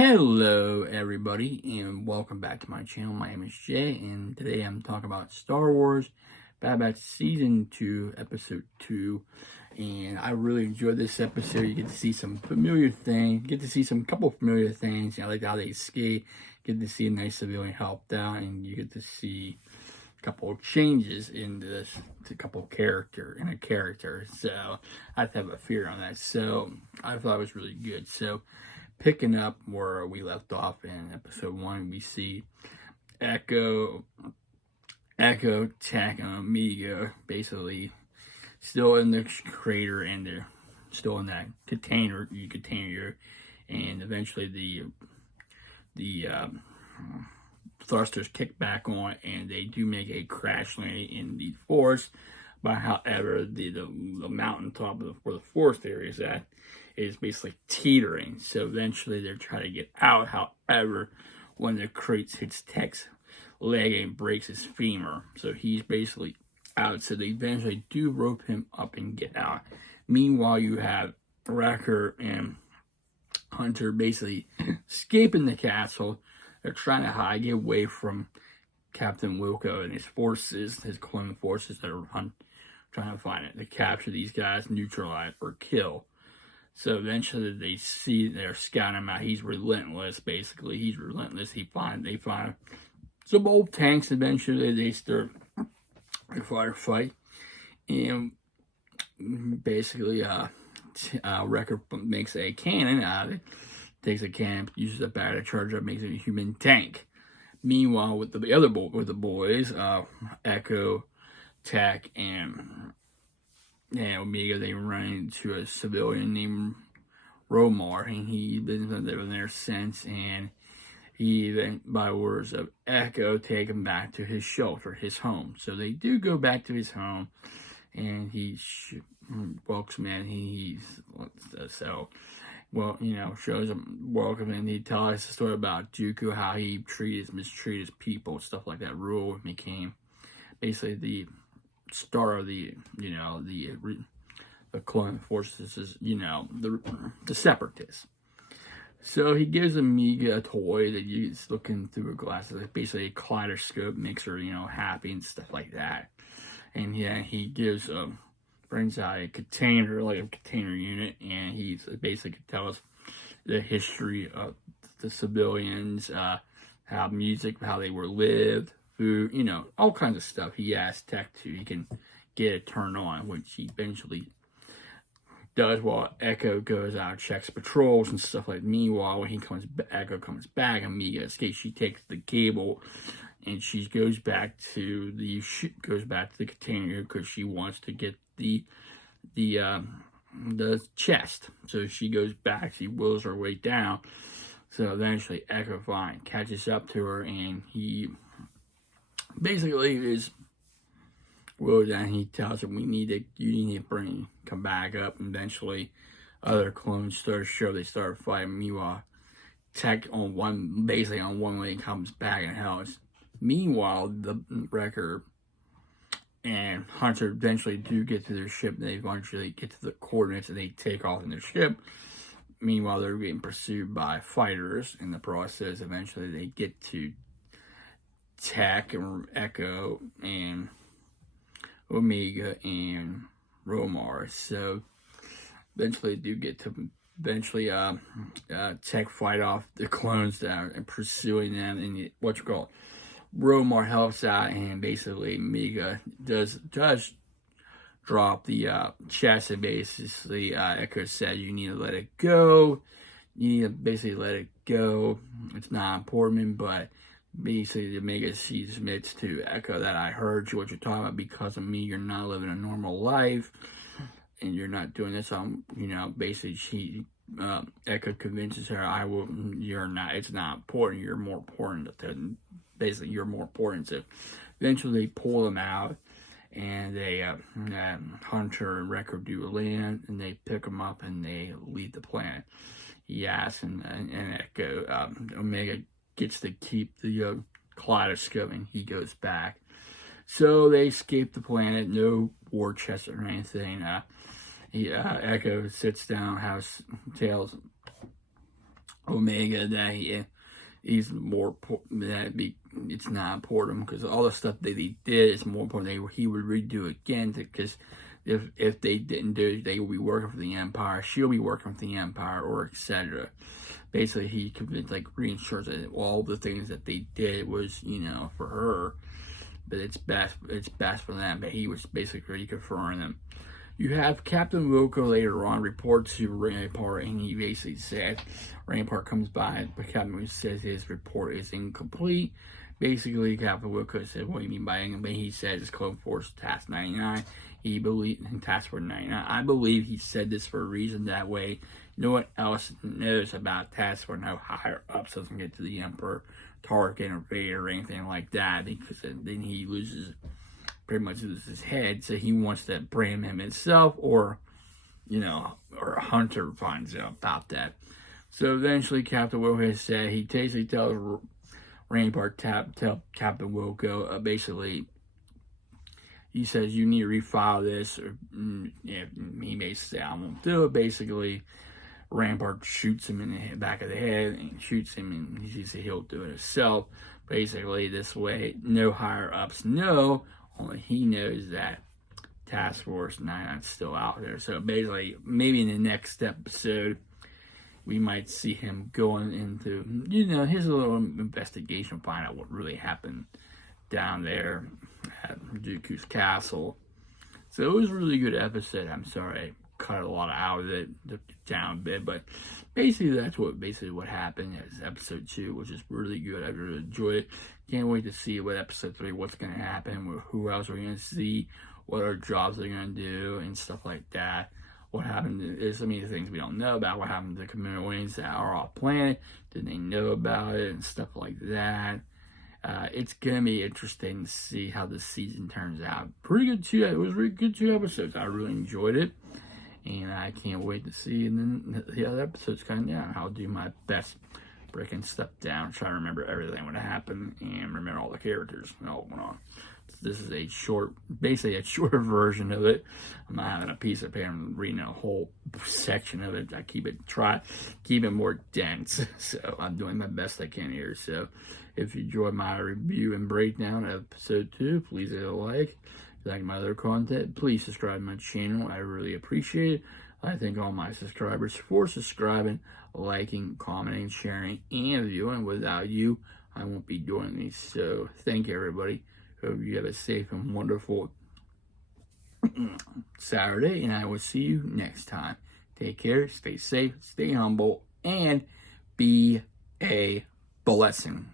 Hello, everybody, and welcome back to my channel. My name is Jay, and today I'm talking about Star Wars Bad Batch Season 2, Episode 2. And I really enjoyed this episode. You get to see some familiar things, couple familiar things. I like how they skate, get to see a nice civilian helped out, and you get to see a couple of changes in this, a couple of character. So I have to have a fear on that. So I thought it was really good. So picking up where we left off in episode 1, we see Echo, Tech, and Omega basically still in the crater, and they're still in that container, and eventually the thrusters kick back on, and they do make a crash landing in the forest. But however, the mountaintop where the forest area is at is basically teetering. So eventually they're trying to get out. However, one of the crates hits Tech's leg and breaks his femur. So he's basically out. So they eventually do rope him up and get out. Meanwhile, you have Wrecker and Hunter basically escaping the castle. They're trying to hide, get away from Captain Wilco and his forces, his clone forces that are trying to find it. To capture these guys, neutralize, or kill. So eventually they see they're scouting him out. He's relentless, basically. He's relentless. They find some old tanks. Eventually they start a firefight. And basically Wrecker makes a cannon out of it. Takes a cannon, uses a battery to charge up, makes it a human tank. Meanwhile, with the boys, Echo, Tech, and Omega, they run into a civilian named Romar, and he's been there since, and he then, by words of Echo, take him back to his shelter, his home. So they do go back to his home, and he welcomes him in. Shows him welcome, and he tells us the story about Dooku, how he mistreated people, stuff like that. Rule became basically the star of the clone forces, the separatists. So he gives Omega a toy that he's looking through her glasses, like basically a kaleidoscope, makes her happy and stuff like that. And he brings out a container, like a container unit, and he basically tells the history of the civilians, how they were lived, food, all kinds of stuff. He asks Tech he can get it turned on, which he eventually does while Echo goes out, checks patrols and stuff like that. Meanwhile, when Echo comes back, Omega escapes. She takes the cable and she goes back to the container because she wants to get the chest. So she goes back, she wills her way down. So eventually Echo catches up to her, and he basically down. He tells her, you need to come back up. And eventually other clones they start fighting. Meanwhile, Tech on one leg comes back and helps. Meanwhile, the Wrecker and Hunter eventually do get to their ship. They eventually get to the coordinates, and they take off in their ship. Meanwhile, they're being pursued by fighters in the process. Eventually, they get to Tech and Echo and Omega and Romar. So eventually, Tech fight off the clones that are pursuing them, and Romar helps out, and basically Omega does drop the chest, and basically Echo said, you need to let it go. You need to basically let it go. It's not important, but basically Omega admits to Echo that I heard you, what you're talking about. Because of me, you're not living a normal life, and you're not doing this. Basically Echo convinces her, you're not, it's not important. You're more important basically you're more important. So eventually they pull them out, and they Hunter and Wrecker do land, and they pick them up, and they leave the planet. Yes, and Echo, Omega gets to keep the kaleidoscope, and he goes back. So they escape the planet. No war chest or anything. Echo sits down, tells Omega that he's more it's not important because all the stuff that he did is more important. He would redo again because if they didn't do it, they would be working for the Empire. She'll be working for the Empire, or etc. Basically, he convinced reinsurance that all the things that they did was for her, but it's best for them. But he was basically reconfirming them. You have Captain Wilco later on report to Rampart, and he basically said, Rampart comes by, but Captain Wilco says his report is incomplete. Basically, Captain Wilco said, what do you mean by incomplete? He says it's Clone Force Task 99. He believed in Task Force 99. I believe he said this for a reason. That way, no one else knows about Task Force. No higher ups doesn't get to the Emperor, Tarkin, or Vader, or anything like that, because then he pretty much loses his head. So he wants to brand him himself, or or Hunter finds out about that. So eventually, Captain Wilco has said he basically tells Rampart, tell Captain Wilco, basically, he says you need to refile this, or he may say I won't do it. Basically, Rampart shoots him in the back of the head and shoots him, and he says he'll do it himself. Basically, this way, no higher ups know. Only he knows that Task Force 99 is still out there. So basically, maybe in the next episode, we might see him going into, his little investigation, find out what really happened down there at Dooku's castle. So it was a really good episode. I'm sorry I cut a lot out of it down a bit, but basically that's what happened as episode 2, which is really good. I really enjoyed it. Can't wait to see what episode 3, what's going to happen, who else we're going to see, what our jobs they're going to do, and stuff like that. What happened? There's so many things we don't know about. What happened to the Kaminoans that are off planet? Did they know about it and stuff like that? It's gonna be interesting to see how this season turns out. Pretty good too. It was really good 2 episodes. I really enjoyed it, and I can't wait to see. And then the other episodes coming down. I'll do my best breaking stuff down, try to remember everything what happened, and remember all the characters and all went on. This is basically a shorter version of it. I'm not having a piece of paper and reading a whole section of it. I keep it more dense. So I'm doing my best I can here. So if you enjoyed my review and breakdown of episode 2, please hit a like. If you like my other content, please subscribe to my channel. I really appreciate it. I thank all my subscribers for subscribing, liking, commenting, sharing, and viewing. Without you, I won't be doing these. So thank you, everybody. Hope you have a safe and wonderful Saturday, and I will see you next time. Take care, stay safe, stay humble, and be a blessing.